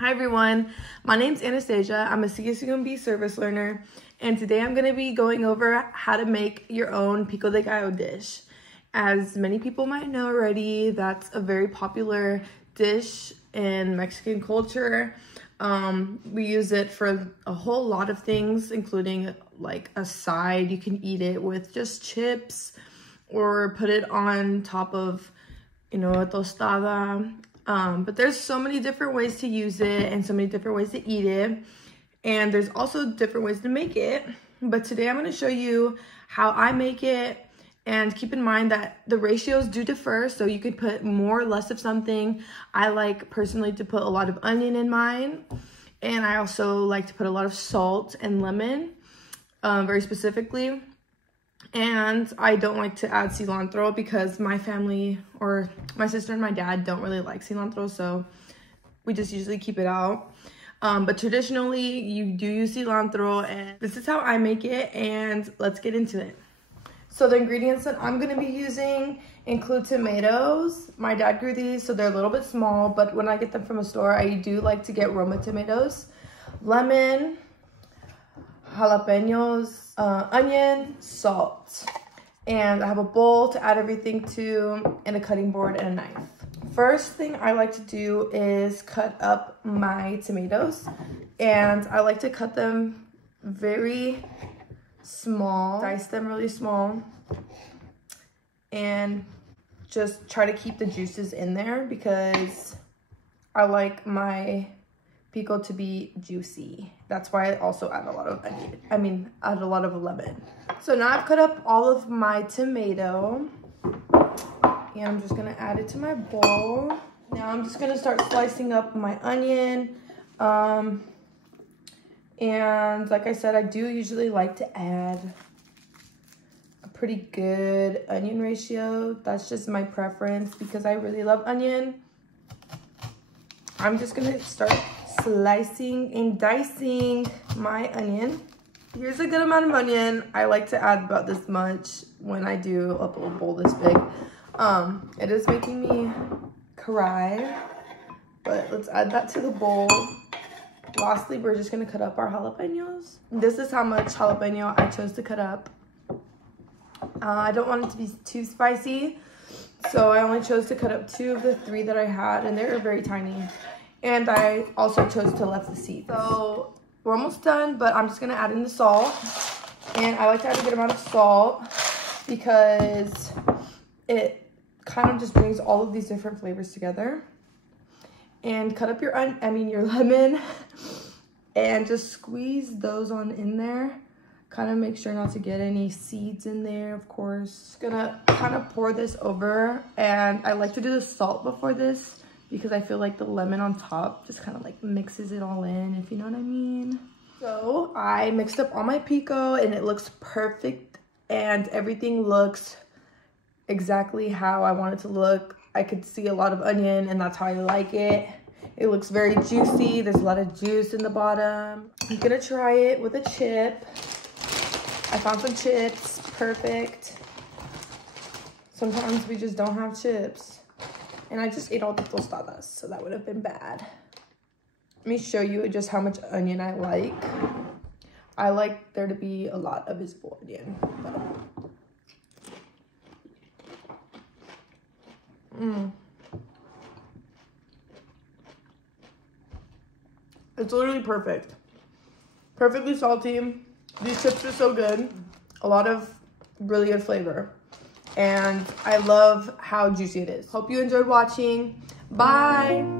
Hi everyone, my name's Anastacia. I'm a CSUMB service learner, and today I'm going to be going over how to make your own Pico de Gallo dish. As many people might know already, that's a very popular dish in Mexican culture. We use it for a whole lot of things, including like a side. You can eat it with just chips or put it on top of, a tostada. But there's so many different ways to use it and so many different ways to eat it. And there's also different ways to make it. But today I'm going to show you how I make it. And keep in mind that the ratios do differ, so you could put more or less of something. I like personally to put a lot of onion in mine. And I also like to put a lot of salt and lemon, very specifically. And I don't like to add cilantro because my family, or my sister and my dad, don't really like cilantro, so we just usually keep it out. But traditionally, you do use cilantro, and this is how I make it, and let's get into it. So the ingredients that I'm going to be using include tomatoes. My dad grew these, so they're a little bit small, but when I get them from a store, I do like to get Roma tomatoes, lemon, jalapenos, onion, salt, and I have a bowl to add everything to, and a cutting board and a knife. First thing I like to do is cut up my tomatoes, and I like to cut them very small, dice them really small, and just try to keep the juices in there because I like my pico to be juicy. That's why I also add a lot of onion. Add a lot of lemon. So now I've cut up all of my tomato, and I'm just gonna add it to my bowl. Now I'm just gonna start slicing up my onion. And like I said, I do usually like to add a pretty good onion ratio. That's just my preference because I really love onion. I'm just gonna start slicing and dicing my onion. Here's a good amount of onion. I like to add about this much when I do a bowl this big. It is making me cry, but let's add that to the bowl. Lastly, we're just gonna cut up our jalapenos. This is how much jalapeno I chose to cut up. I don't want it to be too spicy, so I only chose to cut up 2 of the 3 that I had, and they're very tiny. And I also chose to left the seeds. So we're almost done, but I'm just gonna add in the salt. And I like to add a good amount of salt because it kind of just brings all of these different flavors together. And cut up your lemon, and just squeeze those on in there. Kind of make sure not to get any seeds in there, of course. Gonna kind of pour this over, and I like to do the salt before this because I feel like the lemon on top just kind of like mixes it all in, if you know what I mean. So I mixed up all my pico, and it looks perfect, and everything looks exactly how I want it to look. I could see a lot of onion, and that's how I like it. It looks very juicy. There's a lot of juice in the bottom. I'm gonna try it with a chip. I found some chips. Perfect. Sometimes we just don't have chips. And I just ate all the tostadas, so that would have been bad. Let me show you just how much onion I like. I like there to be a lot of visible onion. It's literally perfect. Perfectly salty. These chips are so good. A lot of really good flavor. And I love how juicy it is. Hope you enjoyed watching. Bye.